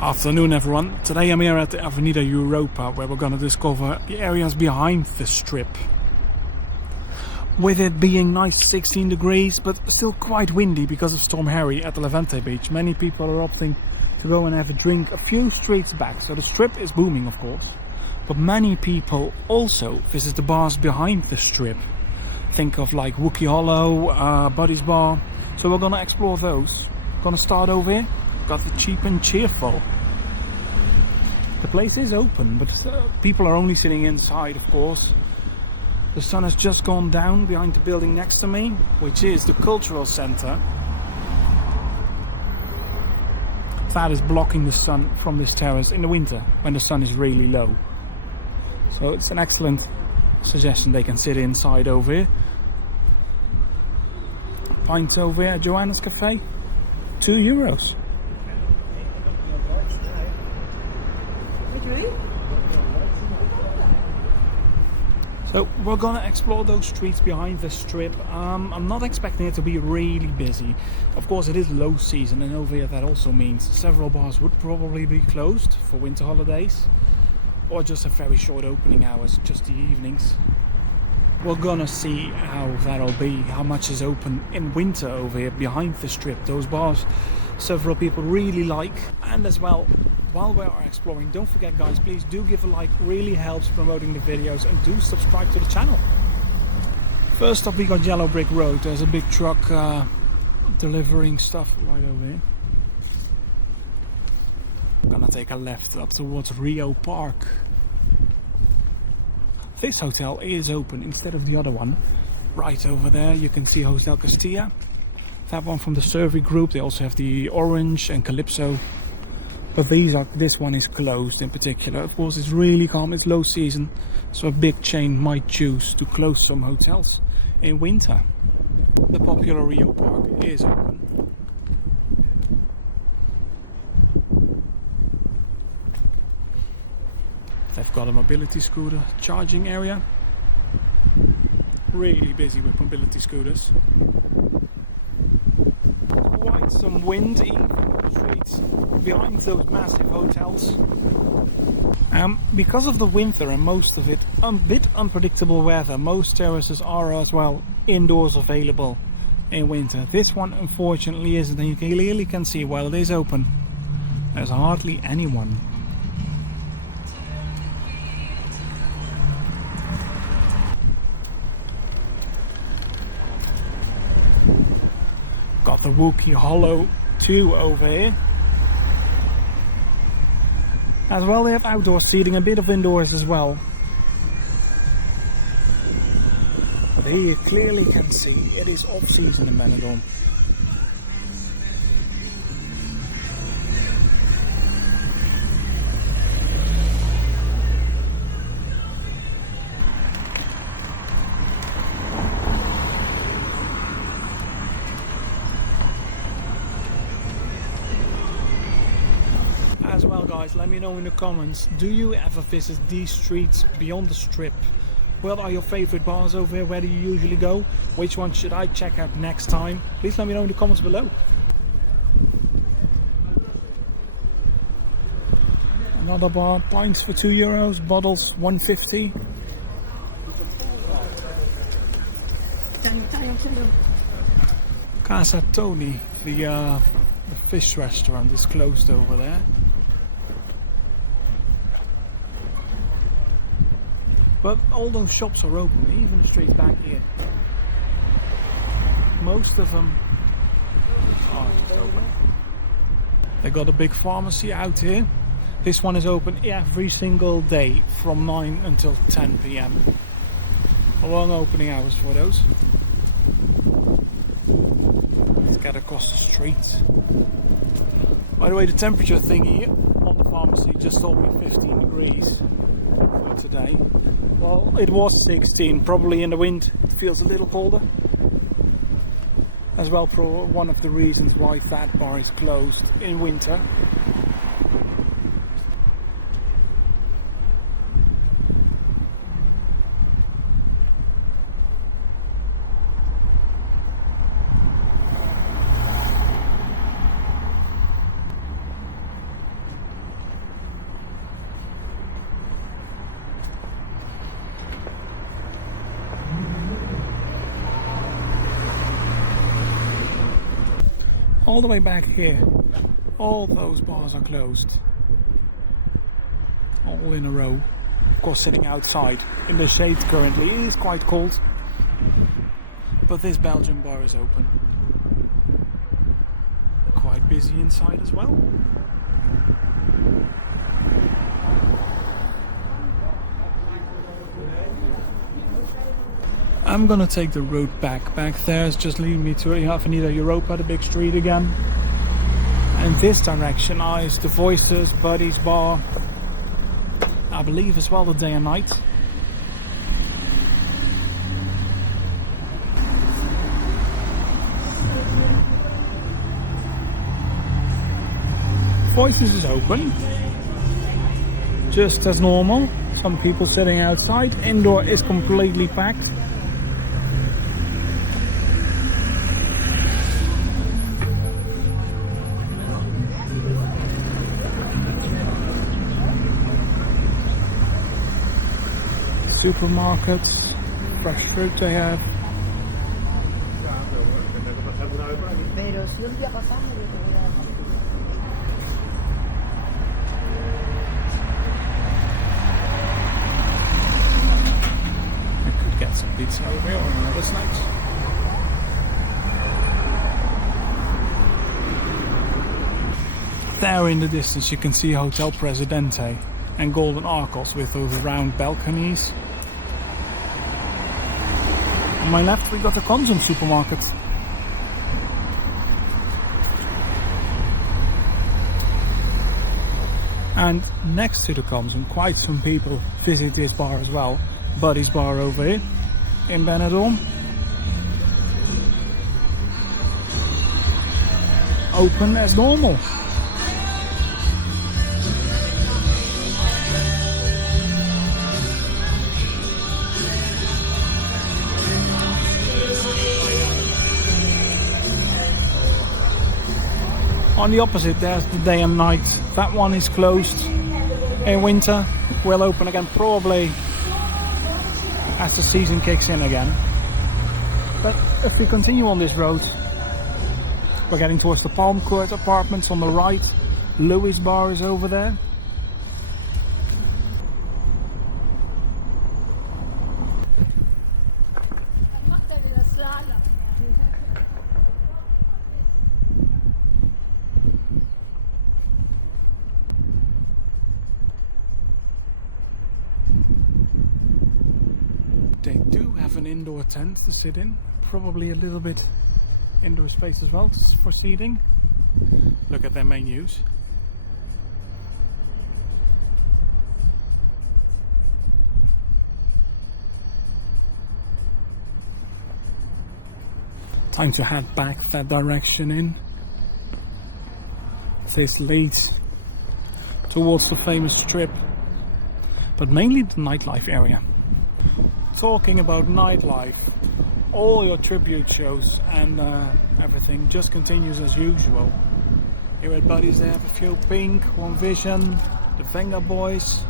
Afternoon everyone, today I'm here at the Avenida Europa where we're gonna discover the areas behind the strip. With it being nice 16 degrees but still quite windy because of Storm Harry at the Levante beach, many people are opting to go and have a drink a few streets back. So the strip is booming of course, but many people also visit the bars behind the strip. Think of like Wooky Hollow, Buddy's Bar, so we're gonna explore those. Gonna start over here. Got the Cheap and Cheerful. The place is open, but people are only sitting inside, of course. The sun has just gone down behind the building next to me, which is the cultural center. That is blocking the sun from this terrace in the winter when the sun is really low. So it's an excellent suggestion. They can sit inside over here. Pints over here at Joanna's cafe, €2. So we're gonna explore those streets behind the strip. I'm not expecting it to be really busy. Of course it is low season, and over here that also means several bars would probably be closed for winter holidays or just have very short opening hours, just the evenings. We're gonna see how that'll be, how much is open in winter over here behind the strip. Those bars several people really like. And as well, while we are exploring, don't forget guys, please do give a like, really helps promoting the videos, and do subscribe to the channel. First up we got Yellow Brick Road. There's a big truck delivering stuff right over here. I'm gonna take a left up towards Rio Park. This hotel is open instead of the other one. Right over there you can see Hotel Castilla. That one from the Survey Group. They also have the Orange and Calypso. But this one is closed in particular. Of course it's really calm, it's low season, so a big chain might choose to close some hotels in winter. The popular Rio Park is open. They've got a mobility scooter charging area. Really busy with mobility scooters. Quite some wind even on the streets behind those massive hotels. Because of the winter and most of it a bit unpredictable weather, most terraces are as well indoors available in winter. This one unfortunately isn't, and you clearly can see while it is open, there's hardly anyone. Got the Wooky Hollow 2 over here. As well they have outdoor seating, a bit of indoors as well. But here you clearly can see it is off season in Benidorm. As well guys, let me know in the comments, do you ever visit these streets beyond the strip? What are your favorite bars over here? Where do you usually go? Which one should I check out next time? Please let me know in the comments below. Another bar, pints for €2, bottles $1.50. Casa Tony, the fish restaurant, is closed over there. But all those shops are open, even the streets back here. Most of them are just open. They got a big pharmacy out here. This one is open every single day from 9 until 10 PM. Long opening hours for those. Let's get across the street. By the way, the temperature thingy on the pharmacy just told me 15 degrees for today. Well, it was 16, probably in the wind it feels a little colder. As well, for one of the reasons why that bar is closed in winter. All the way back here, all those bars are closed. All in a row. Of course, sitting outside in the shade currently. It is quite cold. But this Belgian bar is open. Quite busy inside as well. I'm gonna take the road back. Back there is just leading me to Avenida Europa, the big street again. And this direction is the Voices, Buddy's Bar. I believe as well the day and night. Voices is open, just as normal. Some people sitting outside. Indoor is completely packed. Supermarkets, fresh fruit they have. We could get some pizza over here or another snacks. There in the distance you can see Hotel Presidente and Golden Arcos with those round balconies. On my left we got the Consum supermarket. And next to the Consum, quite some people visit this bar as well. Buddy's Bar over here in Benidorm. Open as normal. On the opposite, there's the day and night. That one is closed in winter. Will open again probably as the season kicks in again. But if we continue on this road, we're getting towards the Palm Court apartments on the right. Louie's Bar is over there. They do have an indoor tent to sit in, probably a little bit indoor space as well for seating. Look at their menus. Time to head back that direction in. This leads towards the famous strip, but mainly the nightlife area. Talking about nightlife, all your tribute shows and everything just continues as usual. Here at Buddy's they have a few Pink, One Vision, the Venga Boys.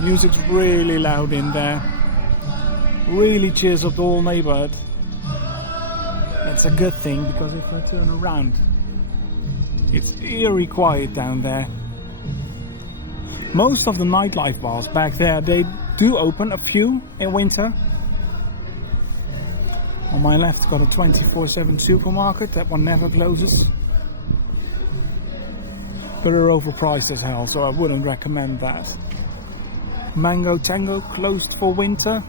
Music's really loud in there. Really cheers up the whole neighborhood. That's a good thing, because if I turn around, it's eerie quiet down there. Most of the nightlife bars back there, they do open, a few in winter. On my left got a 24/7 supermarket, that one never closes. But they're overpriced as hell, so I wouldn't recommend that. Mango Tango closed for winter.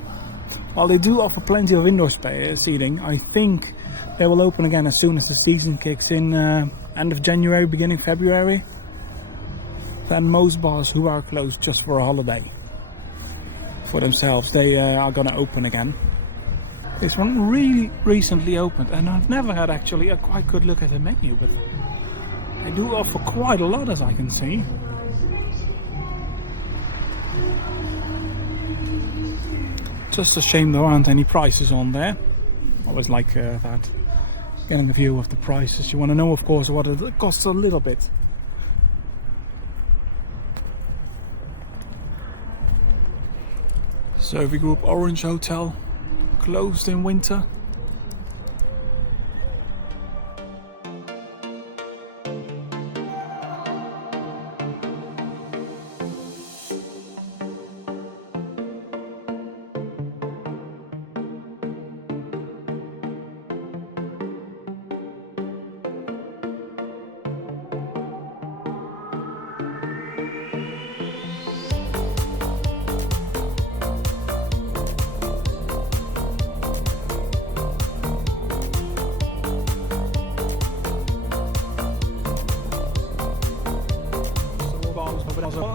While they do offer plenty of indoor seating, I think they will open again as soon as the season kicks in, end of January, beginning February. Then most bars who are closed just for a holiday for themselves, they are gonna open again. This one really recently opened, and I've never had actually a quite good look at the menu, but they do offer quite a lot, as I can see. Just a shame there aren't any prices on there. I always like that. Getting a view of the prices. You want to know, of course, what it costs a little bit. Survey Group Orange Hotel, closed in winter.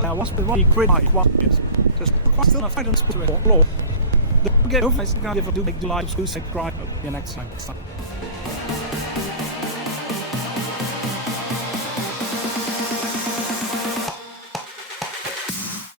Now, what's the really grid is just still a fight on the floor. The get over is going to give a do make the live exclusive grind your next time.